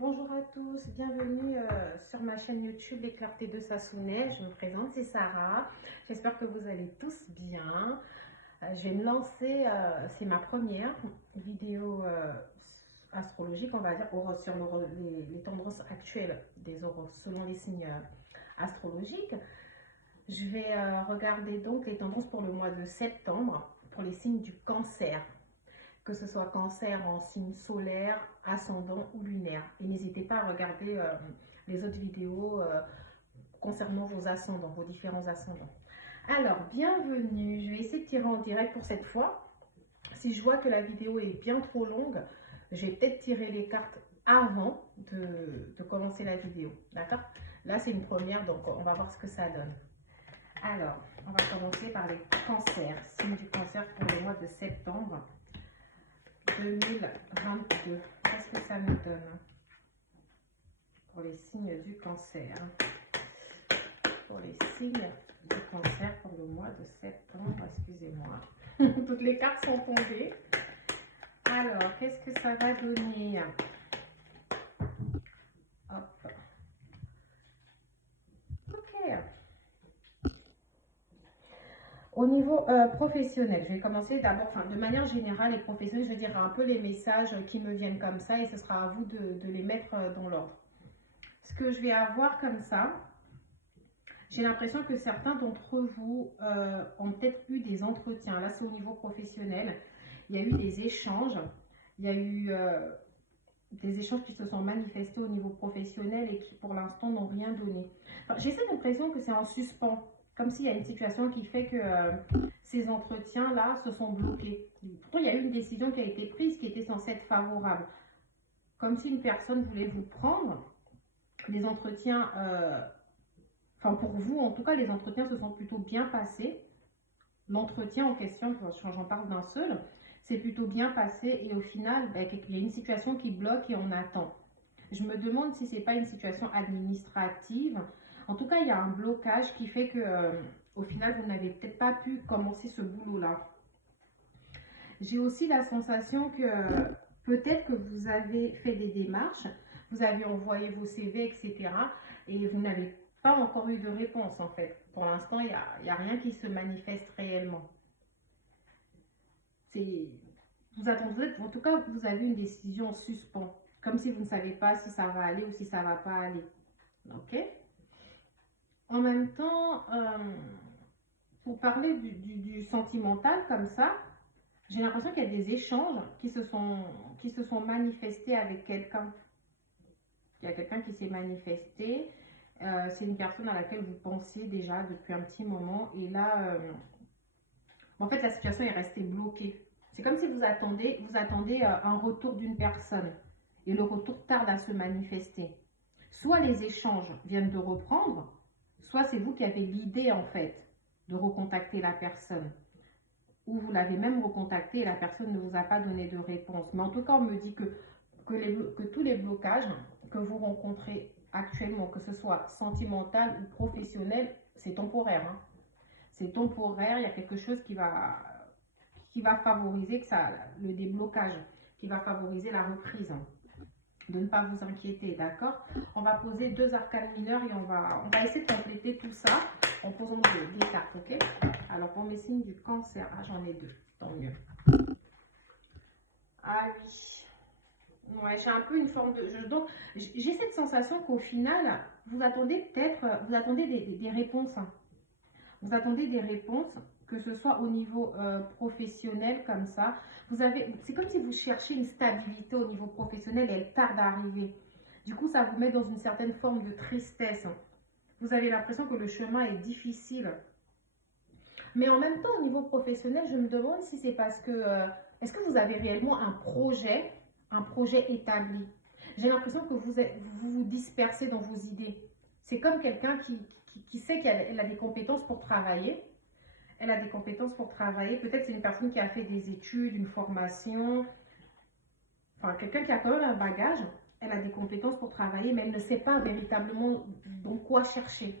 Bonjour à tous, bienvenue sur ma chaîne YouTube Les Clartés de Sassounès. Je me présente, c'est Sarah. J'espère que vous allez tous bien. Je vais me lancer, c'est ma première vidéo astrologique, on va dire, sur les tendances actuelles des euros selon les signes astrologiques. Je vais regarder donc les tendances pour le mois de septembre pour les signes du cancer, que ce soit cancer en signe solaire, ascendant ou lunaire. Et n'hésitez pas à regarder les autres vidéos concernant vos ascendants, vos différents ascendants. Alors, bienvenue. Je vais essayer de tirer en direct pour cette fois. Si je vois que la vidéo est bien trop longue, je vais peut-être tirer les cartes avant de commencer la vidéo. D'accord? Là, c'est une première, donc on va voir ce que ça donne. Alors, on va commencer par les cancers. Signe du cancer pour le mois de septembre 2022. Qu'est-ce que ça nous donne pour les signes du cancer? Pour les signes du cancer pour le mois de septembre, excusez-moi. Toutes les cartes sont tombées. Alors, qu'est-ce que ça va donner? Hop. Ok. Au niveau professionnel, je vais commencer d'abord, de manière générale et professionnelle, je dirais un peu les messages qui me viennent comme ça et ce sera à vous de les mettre dans l'ordre. Ce que je vais avoir comme ça, j'ai l'impression que certains d'entre vous ont peut-être eu des entretiens. Là, c'est au niveau professionnel. Il y a eu des échanges. Il y a eu des échanges qui se sont manifestés au niveau professionnel et qui, pour l'instant, n'ont rien donné. Enfin, j'ai cette impression que c'est en suspens. Comme s'il y a une situation qui fait que ces entretiens-là se sont bloqués. Pourtant, il y a eu une décision qui a été prise qui était censée être favorable. Comme si une personne voulait vous prendre. Les entretiens... Enfin, pour vous, en tout cas, les entretiens se sont plutôt bien passés. L'entretien en question, j'en parle d'un seul, c'est plutôt bien passé et au final, il y a une situation qui bloque et on attend. Je me demande si ce n'est pas une situation administrative. En tout cas, il y a un blocage qui fait que, au final, vous n'avez peut-être pas pu commencer ce boulot-là. J'ai aussi la sensation que peut-être que vous avez fait des démarches, vous avez envoyé vos CV, etc. et vous n'avez pas encore eu de réponse en fait. Pour l'instant, il n'y a rien qui se manifeste réellement. Vous attendez, en tout cas, vous avez une décision en suspens, comme si vous ne savez pas si ça va aller ou si ça ne va pas aller. Ok? En même temps, pour parler du sentimental comme ça, j'ai l'impression qu'il y a des échanges qui se sont manifestés avec quelqu'un. Il y a quelqu'un qui s'est manifesté. C'est une personne à laquelle vous pensiez déjà depuis un petit moment. Et là, en fait, la situation est restée bloquée. C'est comme si vous attendez un retour d'une personne. Et le retour tarde à se manifester. Soit les échanges viennent de reprendre, soit c'est vous qui avez l'idée, en fait, de recontacter la personne. Ou vous l'avez même recontacté et la personne ne vous a pas donné de réponse. Mais en tout cas, on me dit que tous les blocages que vous rencontrez actuellement, que ce soit sentimental ou professionnel, c'est temporaire. Hein. C'est temporaire, il y a quelque chose qui va favoriser le déblocage, qui va favoriser la reprise. De ne pas vous inquiéter, d'accord? On va poser 2 arcanes mineures et on va essayer de compléter tout ça en posant des cartes, ok? Alors, pour mes signes du cancer, j'en ai 2, tant mieux. Ah oui. Ouais, j'ai un peu une forme de... Donc, j'ai cette sensation qu'au final, vous attendez des réponses. Hein. Vous attendez des réponses, que ce soit au niveau professionnel comme ça. C'est comme si vous cherchez une stabilité au niveau professionnel et elle tarde à arriver. Du coup, ça vous met dans une certaine forme de tristesse. Vous avez l'impression que le chemin est difficile. Mais en même temps, au niveau professionnel, je me demande si c'est parce que... est-ce que vous avez réellement un projet établi? J'ai l'impression que vous vous dispersez dans vos idées. C'est comme quelqu'un qui sait qu'elle a des compétences pour travailler. Elle a des compétences pour travailler. Peut-être c'est une personne qui a fait des études, une formation. Enfin, quelqu'un qui a quand même un bagage. Elle a des compétences pour travailler, mais elle ne sait pas véritablement dans quoi chercher.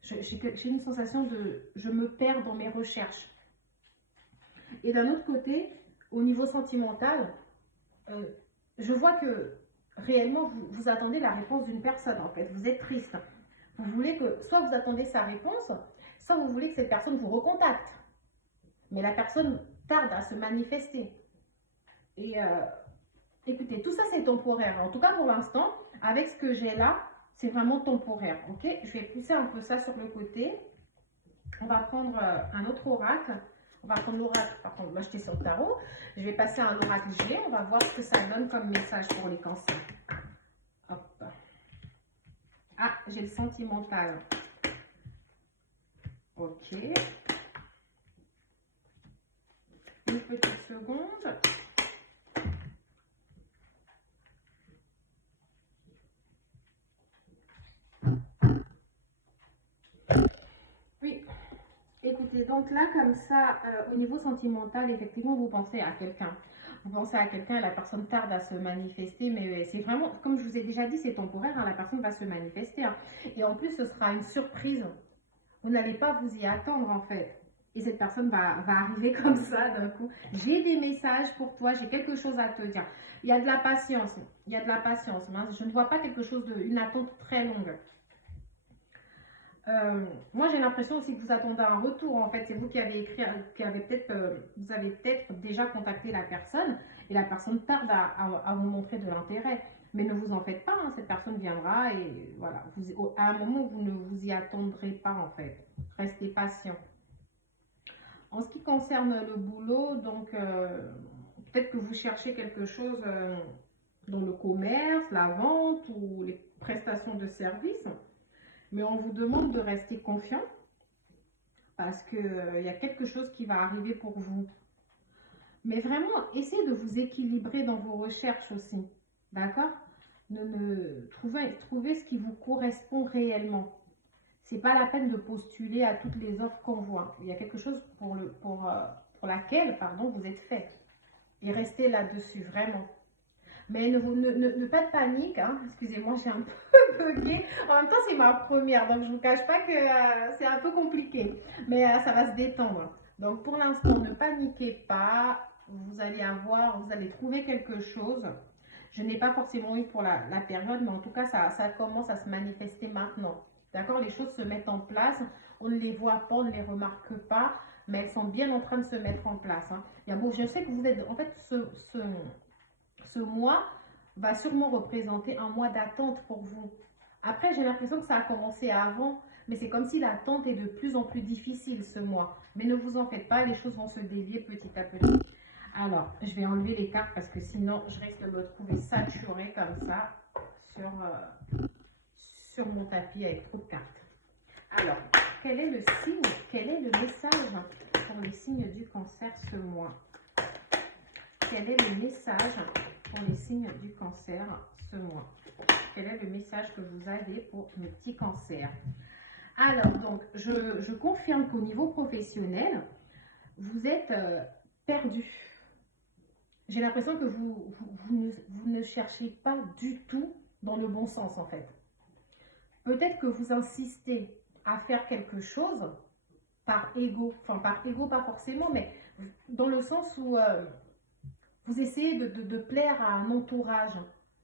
J'ai une sensation de je me perds dans mes recherches. Et d'un autre côté, au niveau sentimental, je vois que réellement, vous attendez la réponse d'une personne, en fait. Vous êtes triste. Vous voulez que, soit vous attendez sa réponse, soit vous voulez que cette personne vous recontacte. Mais la personne tarde à se manifester. Et écoutez, tout ça, c'est temporaire. En tout cas, pour l'instant, avec ce que j'ai là, c'est vraiment temporaire. Ok, je vais pousser un peu ça sur le côté. On va prendre un autre oracle. On va prendre l'oracle, par contre, moi j'étais sur le tarot. Je vais passer à un oracle gelé. On va voir ce que ça donne comme message pour les cancers. Hop. Ah, j'ai le sentimental. Ok. Une petite seconde. Oui. Écoutez, donc là, comme ça, au niveau sentimental, effectivement, vous pensez à quelqu'un. Vous pensez à quelqu'un, la personne tarde à se manifester, mais c'est vraiment, comme je vous ai déjà dit, c'est temporaire, hein, la personne va se manifester. Hein. Et en plus, ce sera une surprise. Vous n'allez pas vous y attendre, en fait. Et cette personne va arriver comme ça, d'un coup. J'ai des messages pour toi, j'ai quelque chose à te dire. Il y a de la patience, il y a de la patience. Hein. Je ne vois pas quelque chose une attente très longue. Moi, j'ai l'impression aussi que vous attendez un retour. En fait, c'est vous qui avez écrit, vous avez peut-être déjà contacté la personne et la personne tarde à vous montrer de l'intérêt. Mais ne vous en faites pas, hein, cette personne viendra et voilà. À un moment, vous ne vous y attendrez pas en fait. Restez patient. En ce qui concerne le boulot, donc peut-être que vous cherchez quelque chose dans le commerce, la vente ou les prestations de services. Mais on vous demande de rester confiant parce qu'il y a quelque chose qui va arriver pour vous. Mais vraiment, essayez de vous équilibrer dans vos recherches aussi. D'accord? Trouvez ce qui vous correspond réellement. C'est pas la peine de postuler à toutes les offres qu'on voit. Il y a quelque chose pour laquelle vous êtes fait. Et restez là-dessus, vraiment. Mais pas de panique, hein. Excusez-moi, j'ai un peu bugué. En même temps, c'est ma première, donc je ne vous cache pas que c'est un peu compliqué. Mais ça va se détendre. Donc pour l'instant, ne paniquez pas. Vous allez trouver quelque chose. Je n'ai pas forcément eu pour la période, mais en tout cas, ça commence à se manifester maintenant. D'accord? Les choses se mettent en place. On ne les voit pas, on ne les remarque pas, mais elles sont bien en train de se mettre en place. Hein. Je sais que vous êtes, en fait, ce mois va sûrement représenter un mois d'attente pour vous. Après, j'ai l'impression que ça a commencé avant, mais c'est comme si l'attente est de plus en plus difficile ce mois. Mais ne vous en faites pas, les choses vont se délier petit à petit. Alors, je vais enlever les cartes parce que sinon, je risque de me trouver saturée comme ça sur mon tapis avec trop de cartes. Alors, quel est le signe, quel est le message pour les signes du cancer ce mois? Quel est le message pour les signes du cancer ce mois? Quel est le message que vous avez pour mes petits cancers? Alors, donc, je confirme qu'au niveau professionnel, vous êtes perdu. J'ai l'impression que vous ne cherchez pas du tout dans le bon sens, en fait. Peut-être que vous insistez à faire quelque chose par ego. Enfin, par ego, pas forcément, mais dans le sens où vous essayez de plaire à un entourage.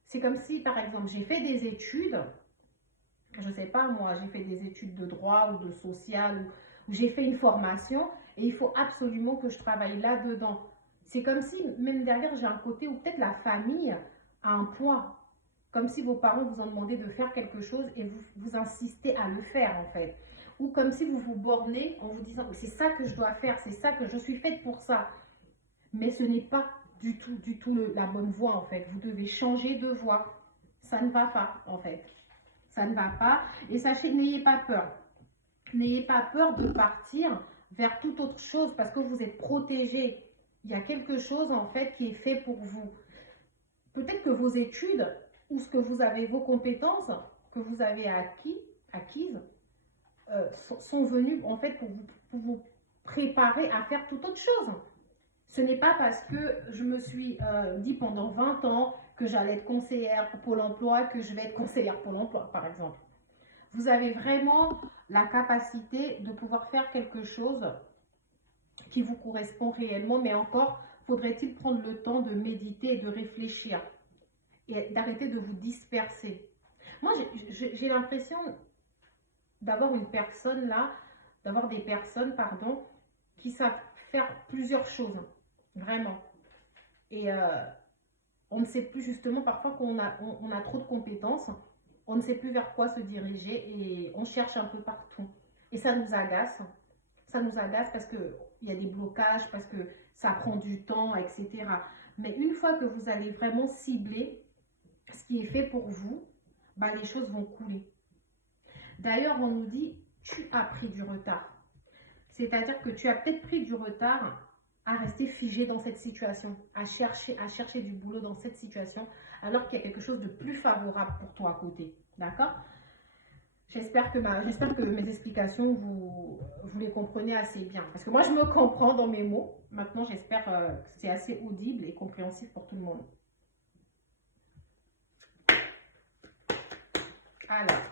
C'est comme si, par exemple, j'ai fait des études, je ne sais pas moi, j'ai fait des études de droit ou de social, ou j'ai fait une formation, et il faut absolument que je travaille là-dedans. C'est comme si, même derrière, j'ai un côté où peut-être la famille a un poids. Comme si vos parents vous ont demandé de faire quelque chose et vous insistez à le faire, en fait. Ou comme si vous vous bornez en vous disant, c'est ça que je dois faire, c'est ça que je suis faite pour ça. Mais ce n'est pas du tout la bonne voie, en fait. Vous devez changer de voie. Ça ne va pas, en fait. Ça ne va pas. Et sachez, n'ayez pas peur. N'ayez pas peur de partir vers toute autre chose parce que vous êtes protégé. Il y a quelque chose, en fait, qui est fait pour vous. Peut-être que vos études ou ce que vous avez, vos compétences que vous avez acquises, sont venues, en fait, pour vous préparer à faire toute autre chose. Ce n'est pas parce que je me suis dit pendant 20 ans que j'allais être conseillère pour Pôle emploi que je vais être conseillère Pôle emploi, par exemple. Vous avez vraiment la capacité de pouvoir faire quelque chose qui vous correspond réellement, mais encore, faudrait-il prendre le temps de méditer et de réfléchir. et d'arrêter de vous disperser. Moi, j'ai l'impression d'avoir une personne là, d'avoir des personnes, pardon, qui savent faire plusieurs choses, vraiment. Et on ne sait plus justement parfois qu'on a, on a trop de compétences, on ne sait plus vers quoi se diriger et on cherche un peu partout. Et ça nous agace. Ça nous agace parce qu'il y a des blocages, parce que ça prend du temps, etc. Mais une fois que vous allez vraiment cibler ce qui est fait pour vous, bah, les choses vont couler. D'ailleurs, on nous dit, tu as pris du retard. C'est-à-dire que tu as peut-être pris du retard à rester figé dans cette situation, à chercher du boulot dans cette situation, alors qu'il y a quelque chose de plus favorable pour toi à côté. D'accord? J'espère que mes explications, vous les comprenez assez bien. Parce que moi, je me comprends dans mes mots. Maintenant, j'espère que c'est assez audible et compréhensif pour tout le monde. Alors,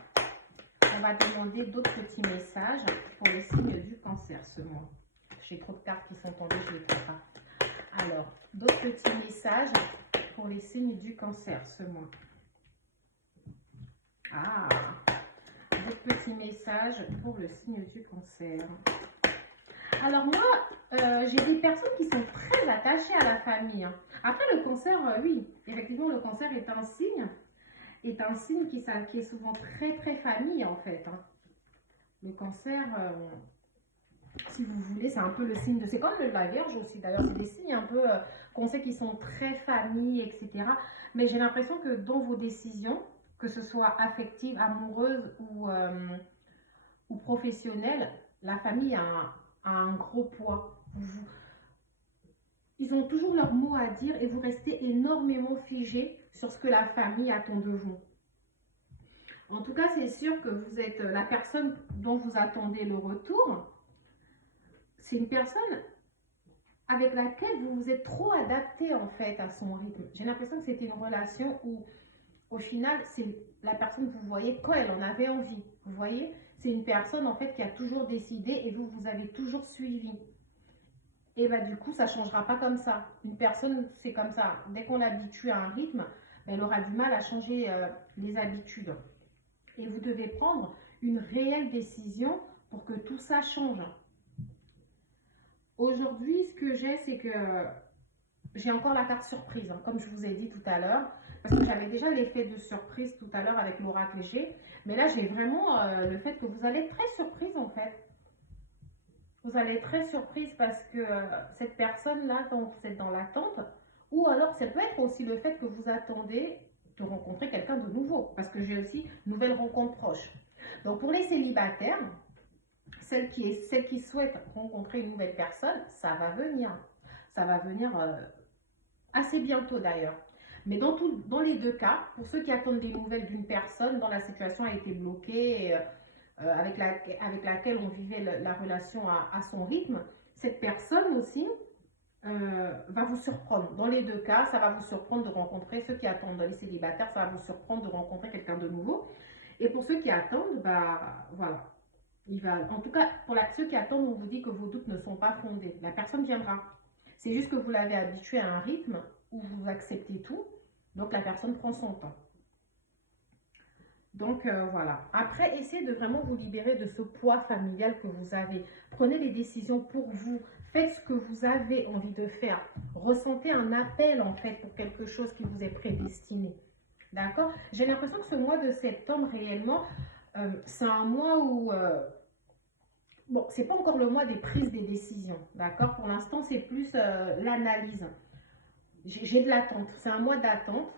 on va demander d'autres petits messages pour les signes du cancer ce mois. J'ai trop de cartes qui sont tombées, je ne les trouve pas. Alors, d'autres petits messages pour les signes du cancer ce mois. Ah, d'autres petits messages pour le signe du cancer. Alors moi, j'ai des personnes qui sont très attachées à la famille. Hein. Après le cancer, oui, effectivement, le cancer est un signe qui est souvent très très famille en fait. Hein. Le cancer, si vous voulez, c'est un peu le signe de... C'est comme la Vierge aussi d'ailleurs, c'est des signes un peu qu'on sait qui sont très famille, etc. Mais j'ai l'impression que dans vos décisions, que ce soit affective, amoureuse ou professionnelle, la famille a un gros poids. Ils ont toujours leur mot à dire et vous restez énormément figé sur ce que la famille attend de vous. En tout cas, c'est sûr que vous êtes la personne dont vous attendez le retour. C'est une personne avec laquelle vous vous êtes trop adapté en fait à son rythme. J'ai l'impression que c'était une relation où au final, c'est la personne que vous voyez quand elle en avait envie. Vous voyez, c'est une personne en fait qui a toujours décidé et vous avez toujours suivi. Et bah du coup, ça ne changera pas comme ça. Une personne, c'est comme ça. Dès qu'on l'habitue à un rythme, elle aura du mal à changer les habitudes. Et vous devez prendre une réelle décision pour que tout ça change. Aujourd'hui, ce que j'ai, c'est que j'ai encore la carte surprise, hein, comme je vous ai dit tout à l'heure. Parce que j'avais déjà l'effet de surprise tout à l'heure avec l'oracle G. Mais là, j'ai vraiment le fait que vous allez être très surprise en fait. Vous allez être très surprise parce que cette personne-là, dont vous êtes dans l'attente, ou alors ça peut être aussi le fait que vous attendez de rencontrer quelqu'un de nouveau. Parce que j'ai aussi une nouvelle rencontre proche. Donc pour les célibataires, celles qui souhaitent rencontrer une nouvelle personne, ça va venir. Ça va venir assez bientôt d'ailleurs. Mais dans les deux cas, pour ceux qui attendent des nouvelles d'une personne dont la situation a été bloquée, avec laquelle on vivait la relation à son rythme, cette personne aussi va vous surprendre. Dans les deux cas, ça va vous surprendre de rencontrer ceux qui attendent, les célibataires, ça va vous surprendre de rencontrer quelqu'un de nouveau. Et pour ceux qui attendent, bah voilà. En tout cas, pour ceux qui attendent, on vous dit que vos doutes ne sont pas fondés. La personne viendra. C'est juste que vous l'avez habitué à un rythme où vous acceptez tout. Donc, la personne prend son temps. Donc, voilà. Après, essayez de vraiment vous libérer de ce poids familial que vous avez. Prenez les décisions pour vous. Faites ce que vous avez envie de faire. Ressentez un appel, en fait, pour quelque chose qui vous est prédestiné. D'accord? J'ai l'impression que ce mois de septembre, réellement, c'est un mois où... bon, c'est pas encore le mois des prises des décisions. D'accord? Pour l'instant, c'est plus l'analyse. J'ai de l'attente. C'est un mois d'attente.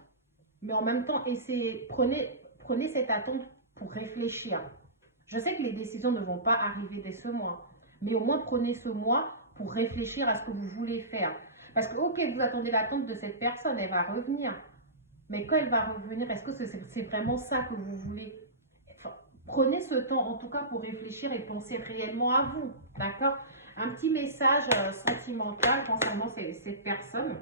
Mais en même temps, prenez cette attente pour réfléchir. Je sais que les décisions ne vont pas arriver dès ce mois. Mais au moins, prenez ce mois pour réfléchir à ce que vous voulez faire. Parce que, ok, vous attendez l'attente de cette personne, elle va revenir. Mais quand elle va revenir, est-ce que c'est vraiment ça que vous voulez? Enfin, prenez ce temps, en tout cas, pour réfléchir et penser réellement à vous. D'accord? Un petit message sentimental concernant cette personne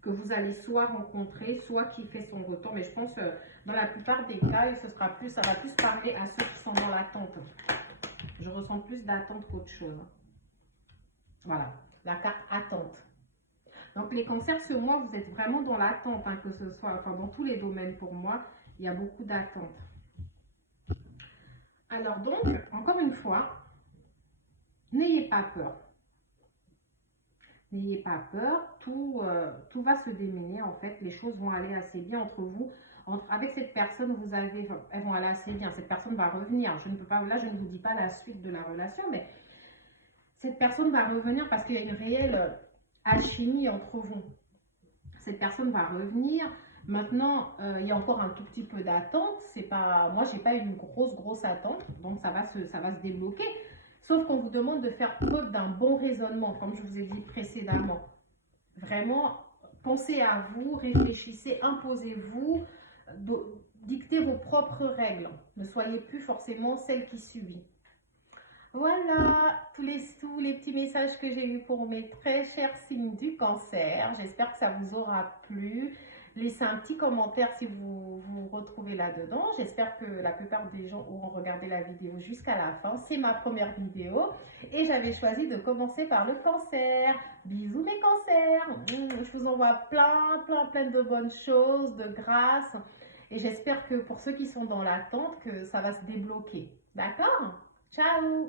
que vous allez soit rencontrer, soit qui fait son retour. Mais je pense que dans la plupart des cas, ça va plus parler à ceux qui sont dans l'attente. Je ressens plus d'attente qu'autre chose. Voilà, la carte attente. Donc les cancers, ce mois, vous êtes vraiment dans l'attente, hein, que ce soit, enfin dans tous les domaines pour moi, il y a beaucoup d'attente. Alors donc, encore une fois, n'ayez pas peur. N'ayez pas peur, tout va se démêler en fait, les choses vont aller assez bien entre vous. Avec cette personne, elles vont aller assez bien, cette personne va revenir. Je ne peux pas, là je ne vous dis pas la suite de la relation, mais cette personne va revenir parce qu'il y a une réelle alchimie entre vous. Cette personne va revenir. Maintenant, il y a encore un tout petit peu d'attente. C'est pas, moi, j'ai pas une grosse attente, donc ça va se débloquer. Sauf qu'on vous demande de faire preuve d'un bon raisonnement, comme je vous ai dit précédemment. Vraiment, pensez à vous, réfléchissez, imposez-vous, dictez vos propres règles. Ne soyez plus forcément celle qui subit. Voilà tous les petits messages que j'ai eus pour mes très chers signes du cancer. J'espère que ça vous aura plu. Laissez un petit commentaire si vous vous retrouvez là-dedans. J'espère que la plupart des gens auront regardé la vidéo jusqu'à la fin. C'est ma première vidéo et j'avais choisi de commencer par le cancer. Bisous mes cancers. Je vous envoie plein de bonnes choses, de grâce. Et j'espère que pour ceux qui sont dans l'attente, que ça va se débloquer. D'accord? Ciao!